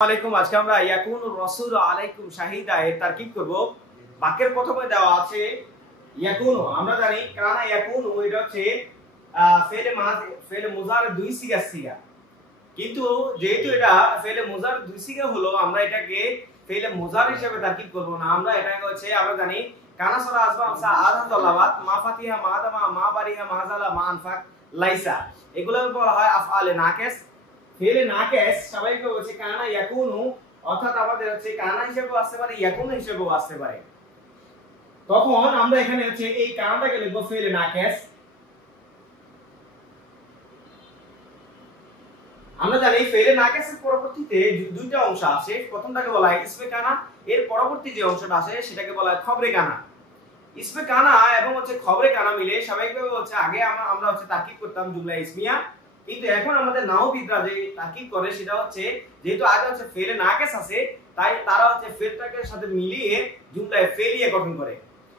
আলাইকুম। আজকে আমরা ইয়াকুনু রাসূল আলাইকুম শাহিদা এর তারকিব করব। বাক্যের প্রথমে দেওয়া আছে ইয়াকুনু। আমরা জানি কানা ইয়াকুনু এটা হচ্ছে ফেলে মুজারে দুই সিগা। কিন্তু যেহেতু এটা ফেলে মুজারে দুই সিগা হলো, আমরা এটাকে ফেলে মুজার হিসেবে তারকিব করব না। আমরা এটাকে হচ্ছে আমরা জানি কানা সরা আসবা আমসা আযা তলাবাত মা ফাতিহা মা দামা মা বারিহা মা জালা মা আনফাক লাইসা, এগুলো বলা হয় আফআলে নাকিস। ফেলে নাকিস স্বাভাবিকভাবে হচ্ছে কানা ইয়াকুনু, অর্থাৎ আমাদের হচ্ছে কানা হিসেবেও আসতে পারে ইয়াকুনু হিসেবেও আসতে পারে। তখন আমরা এখানে হচ্ছে এই কানাটাকে লিখব ফেলে নাকিস। আমরা জানি ফেলে নাকিসের পরবর্তীতে দুইটা অংশ আছে। প্রথমটাকে বলা হয় ইসমে কানা, এর পরবর্তী যে অংশটা আছে সেটাকে বলা হয় খবরে কানা। ইসমে কানা এবং হচ্ছে খবরে কানা মিলে স্বাভাবিকভাবে হচ্ছে আগে আমরা হচ্ছে তারকিব করতাম জুমলা ইসমিয়া, কিন্তু এখন আমাদের নাহবিদরা যে তারকিব করে সেটা হচ্ছে যেহেতু আগে হচ্ছে ফেলে নাকিস আছে, তাই তারা হচ্ছে ফেলটাকে সাথে মিলিয়ে জুমলায় ফেলিয়ে গঠন করে।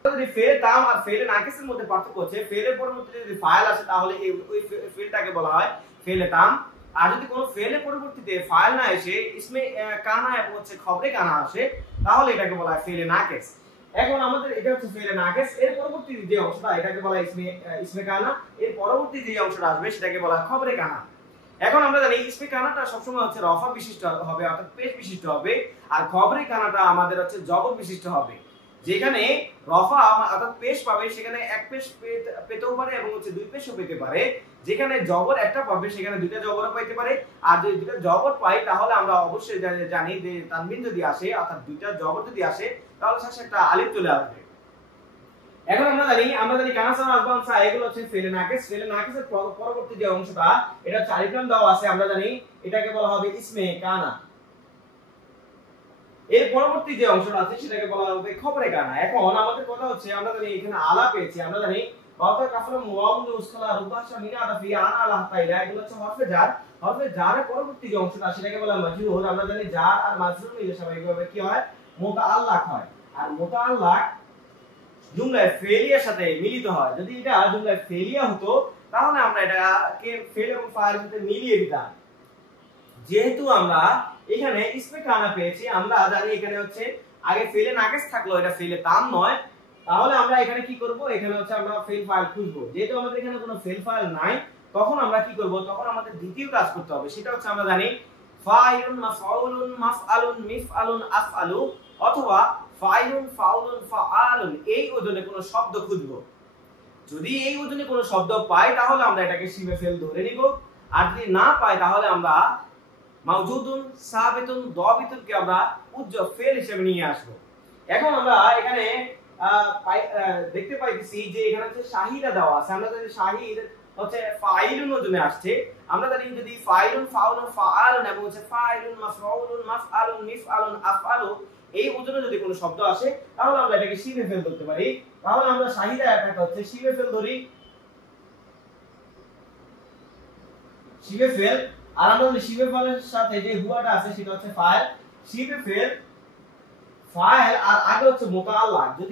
যদি ফেলে তাম আর ফেলে নাকিসের মধ্যে পার্থক্য হচ্ছে ফেলের পরবর্তীতে যদি ফাইল আসে তাহলে ওই ফেলটাকে বলা হয় ফেলে তাম। আর যদি কোনো ফেলের পরবর্তীতে ফাইল না এসে ইসমে কানা এবং হচ্ছে খবরে কানা আসে তাহলে এটাকে বলা হয় ফেলে নাকিস। এখন আমাদের এটা হচ্ছে ফেলে নাকিস, এর পরবর্তী যে অংশটা এটাকে বলা হয় ইসমে কানা, এর পরবর্তী যে অংশটা আসবে সেটাকে বলা হয় খবরে কানা। এখন আমরা জানি ইসমে কানাটা সবসময় হচ্ছে রফা বিশিষ্ট হবে, অর্থাৎ পেশ বিশিষ্ট হবে, আর খবরে কানাটা আমাদের হচ্ছে জবর বিশিষ্ট হবে। যেখানে রফা অর্থাৎ পেশ পাবে সেখানে এক পেশ পেতেও পারে এবং হচ্ছে দুই পেশও পেতে পারে। যেখানে জবর একটা পাবে সেখানে দুইটা জবরও পাইতে পারে। আর যদি দুইটা জবর পাই তাহলে আমরা অবশ্যই জানি যে তানবিন যদি আসে অর্থাৎ দুইটা জবর যদি আসে তাহলে শেষে একটা আলিফ চলে আসবে। এখন আমরা জানি কানা সানা আসবান সা এগুলো হচ্ছে ফেলে নাকিস। ফেলে নাকিসের পরবর্তী যে অংশটা এটা হচ্ছে আলিফ লাম দেওয়া আছে, আমরা জানি এটাকে বলা হবে ইসমে কানা। এর পরবর্তী যে অংশটা আছে সেটাকে বলা হবে খবরে কানা। এখন আমাদের কথা হচ্ছে আমরা জানি এখানে আলা পেয়েছি, আমরা জানি বাউতা কাফলা মুওয়াউন উসকালা রুবাশা মিনা আদাফি আনা আলা তাইলা, এগুলো হচ্ছে হরফে জার। হরফে জারের পরবর্তী যে অংশটা সেটাকে বলা হয় মাজরুর। আমরা জানি জার আর মাজরুর মিলে স্বাভাবিকভাবে কি হয় মুতাআল্লাক হয়, আর মুতাআল্লাক জুমলায় ফেলিয়ার সাথে মিলিত হয়। যদি এটা জুমলায় ফেলিয়া হতো তাহলে আমরা এটাকে ফেল এবং ফাইলের সাথে মিলিয়ে দিতাম। যেহেতু আমরা এখানে ইসমে কানা পেয়েছি, আমরা জানি এখানে হচ্ছে আগে ফেলে নাকিস থাকলো, এটা ফেলে তাম নয়, তাহলে আমরা এখানে কি করব, এখানে হচ্ছে আমরা ফেল ফাইল খুঁজবো। যেহেতু আমাদের এখানে কোনো ফেল ফাইল নাই তখন আমরা কি করব, তখন আমাদের দ্বিতীয় কাজ করতে হবে। সেটা হচ্ছে আমরা জানি ফাইলুন মাফউলুন মাফআলুন মিফআলুন আফআলু অথবা ফাইলুন ফাউলুন ফাআলুন, এই ওজনে কোনো শব্দ খুঁজবো। যদি এই ওজনে কোনো শব্দ পাই তাহলে আমরা এটাকে শিবে ফেল ধরে নিব, আর যদি না পাই তাহলে আমরা মাউজুদুন সাবিতুন দাবিতুন কে আমরা উজ্জ্বল ফেল হিসেবে নিয়ে আসব। এখন আমরা এখানে দেখতে পাইতেছি যে এখানে হচ্ছে শাহিদা দেওয়া আছে। আমরা যদি শাহিদ হচ্ছে ফাইলুন ওজনে আসছে, আমরা জানি যদি ফাইলুন ফাউলুন ফাআলুন এবং হচ্ছে ফাইলুন মাফউলুন মাফআলুন মিফআলুন আফআলু এই ওজনে যদি কোনো শব্দ আসে তাহলে আমরা এটাকে শিবে ফেল ধরতে পারি। তাহলে আমরা শাহিদা একটা হচ্ছে শিবে ফেল ধরি, শিবে ফেল। আর আমরা যদি শিবে ফেলের সাথে যে হুয়াটা আছে সেটা হচ্ছে ফাইল, শিবে ফেল ফাইল আর আগে হচ্ছে মুতাআল্লাক। যদি